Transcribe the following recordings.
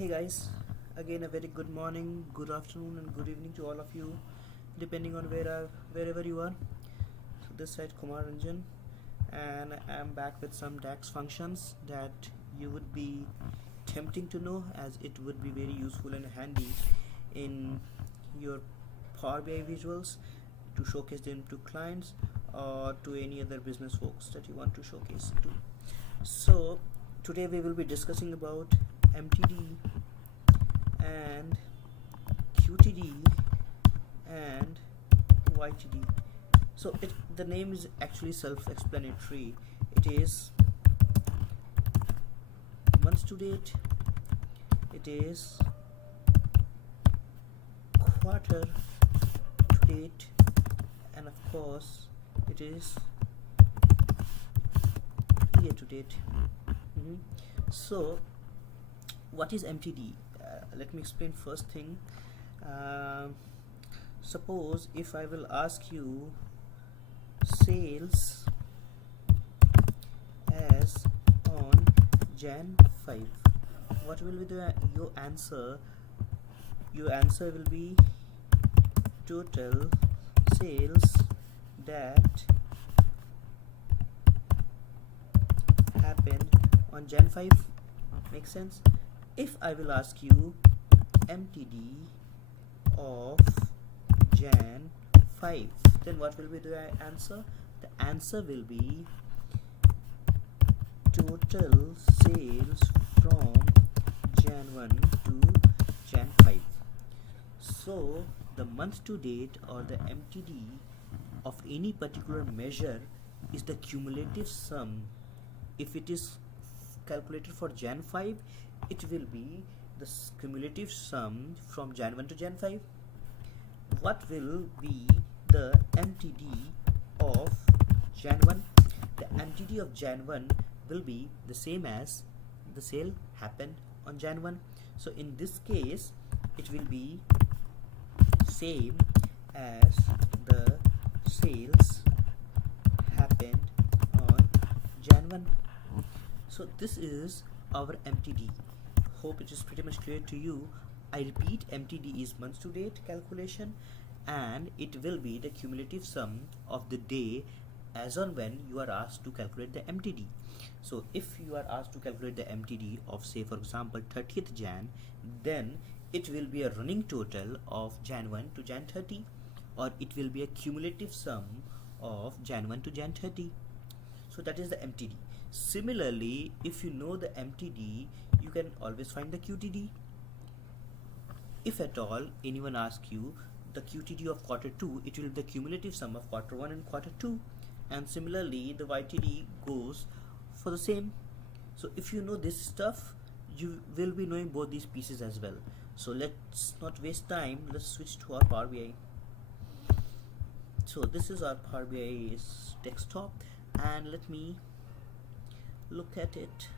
Hey guys, again a very good morning, good afternoon, and good evening to all of you, depending on wherever you are. So this side Kumar Ranjan, and I am back with some DAX functions that you would be tempting to know, as it would be very useful and handy in your Power BI visuals to showcase them to clients or to any other business folks that you want to showcase to. So today we will be discussing about MTD and QTD and YTD. So the name is actually self-explanatory. It is months to date, it is quarter to date, and of course it is year to date. So what is MTD? Let me explain first thing. Suppose if I will ask you sales as on Jan 5, what will be your answer? Your answer will be total sales that happened on Jan 5. Makes sense? If I will ask you MTD of Jan 5, then what will be the answer? The answer will be total sales from Jan 1 to Jan 5. So the month to date or the MTD of any particular measure is the cumulative sum. If it is calculated for Jan 5, it will be the cumulative sum from Jan 1 to Jan 5. What will be the MTD of Jan 1? The MTD of Jan 1 will be the same as the sale happened on Jan 1. So in this case, it will be same as the sales happened on Jan 1. So this is our MTD. Hope it is pretty much clear to you. I repeat, MTD is months to date calculation, and it will be the cumulative sum of the day as on when you are asked to calculate the MTD. So if you are asked to calculate the MTD of, say for example, 30th Jan, then it will be a running total of Jan 1 to Jan 30, or it will be a cumulative sum of Jan 1 to Jan 30. So that is the MTD. Similarly, if you know the MTD, you can always find the QTD. If at all anyone asks you the QTD of quarter 2, it will be the cumulative sum of quarter 1 and quarter 2. And similarly, the YTD goes for the same. So if you know this stuff, you will be knowing both these pieces as well. So let's not waste time. Let's switch to our Power BI. So this is our Power BI desktop, and let me look at it.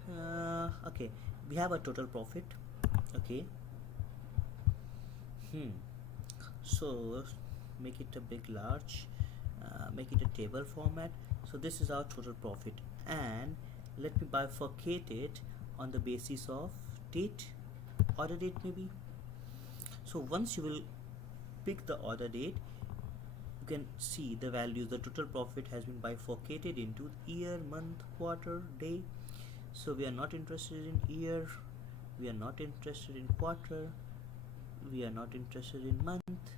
Okay, we have a total profit. Okay, so make it a big large, make it a table format. So this is our total profit, and let me bifurcate it on the basis of date, order date maybe. So once you will pick the order date, you can see the values. The total profit has been bifurcated into year, month, quarter, day. So we are not interested in year, we are not interested in quarter, we are not interested in month,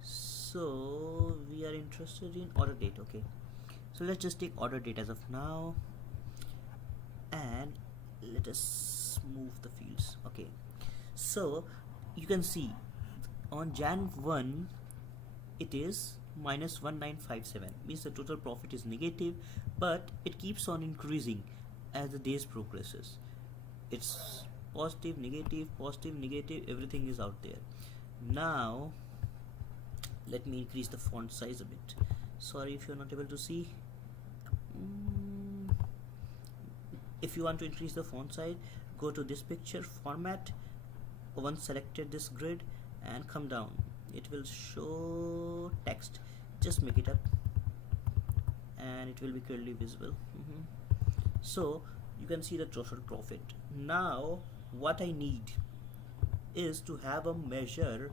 so we are interested in order date. Okay, so let's just take order date as of now, and let us move the fields. Okay, so you can see on Jan 1 it is minus 1957, means the total profit is negative, but it keeps on increasing as the days progresses. It's positive, negative, everything is out there. Now let me increase the font size a bit. Sorry if you're not able to see. If you want to increase the font size, go to this picture format. Once selected this grid and come down, it will show text. Just make it up and it will be clearly visible. So you can see the total profit. Now what I need is to have a measure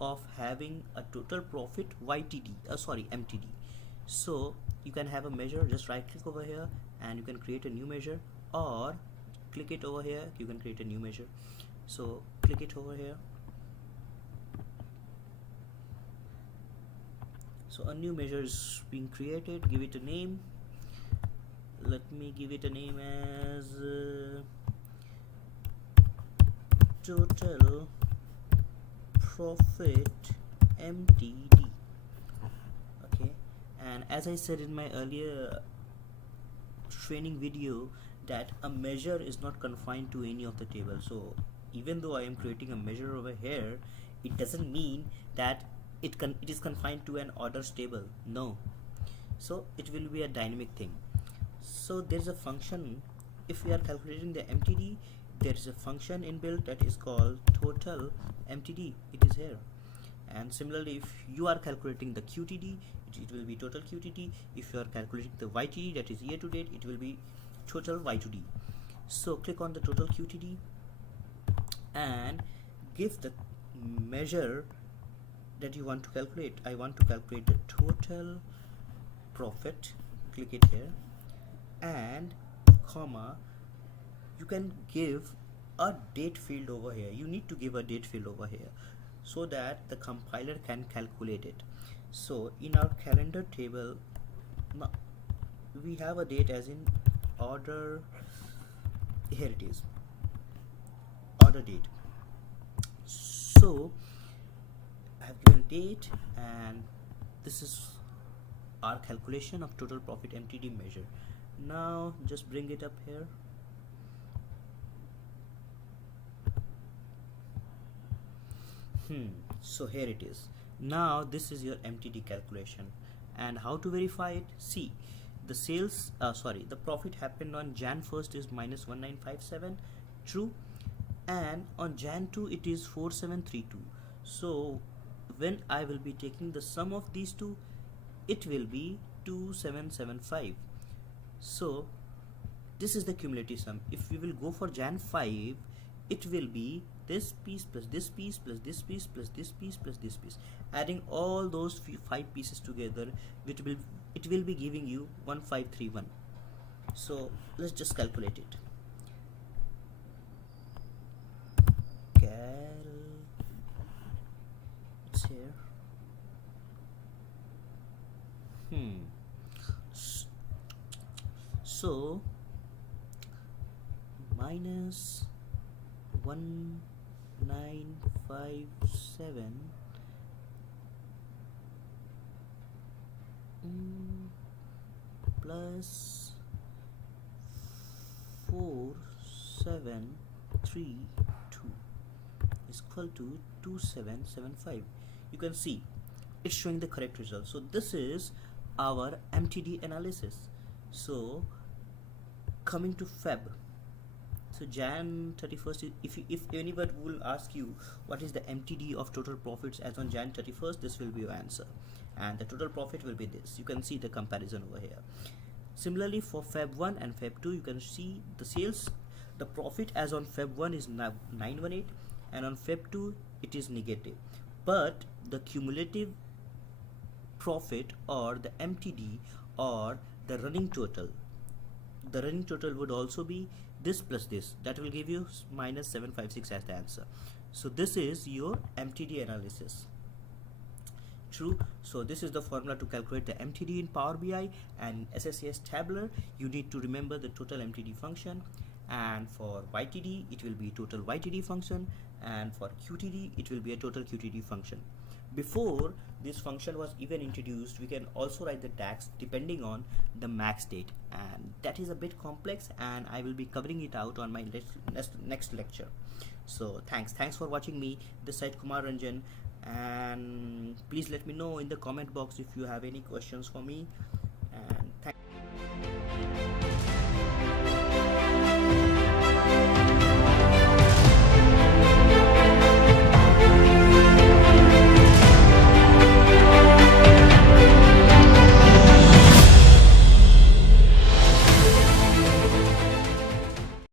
of having a total profit YTD, sorry, MTD. So you can have a measure, just right click over here and you can create a new measure, or click it over here, you can create a new measure. So click it over here. So a new measure is being created. Give it a name. Let me give it a name as total profit MTD. Okay, and as I said in my earlier training video, that a measure is not confined to any of the table. So even though I am creating a measure over here, it doesn't mean that it is confined to an orders table. No, so it will be a dynamic thing. So there is a function. If we are calculating the MTD, there is a function inbuilt that is called total MTD. It is here. And similarly, if you are calculating the QTD, it will be total QTD. If you are calculating the YTD, that is year to date, it will be total YTD. So click on the total QTD and give the measure that you want to calculate. I want to calculate the total profit. Click it here and comma, you can give a date field over here. You need to give a date field over here so that the compiler can calculate it. So in our calendar table, we have a date as in order. Here it is, order date. So I have given a date, and this is our calculation of total profit MTD measure. Now just bring it up here. So here it is. Now this is your MTD calculation, and how to verify it? See, the sales, the profit happened on Jan 1st is minus 1957, true, and on Jan 2 it is 4732. So when I will be taking the sum of these two, it will be 2775. So this is the cumulative sum. If we will go for Jan 5, it will be this piece plus this piece plus this piece plus this piece plus this piece. Adding all those 5 pieces together, it will be giving you 1531. So let's just calculate it. It's here. So minus 1957 plus 4732 is equal to 2775. You can see it's showing the correct result. So this is our MTD analysis. So coming to Feb, so Jan 31st, if anyone will ask you what is the MTD of total profits as on Jan 31st, this will be your answer, and the total profit will be this. You can see the comparison over here. Similarly for Feb 1 and Feb 2, you can see the sales, the profit as on Feb 1 is 918 and on Feb 2 it is negative, but the cumulative profit or the MTD or the running total would also be this plus this. That will give you minus 756 as the answer. So this is your MTD analysis. True. So this is the formula to calculate the MTD in Power BI and SSAS tabular. You need to remember the total MTD function, and for YTD it will be total YTD function, and for QTD it will be a total QTD function. Before this function was even introduced, we can also write the DAX depending on the max date, and that is a bit complex, and I will be covering it out on my next lecture. So thanks for watching me. This side Kumar Ranjan, and please let me know in the comment box if you have any questions for me.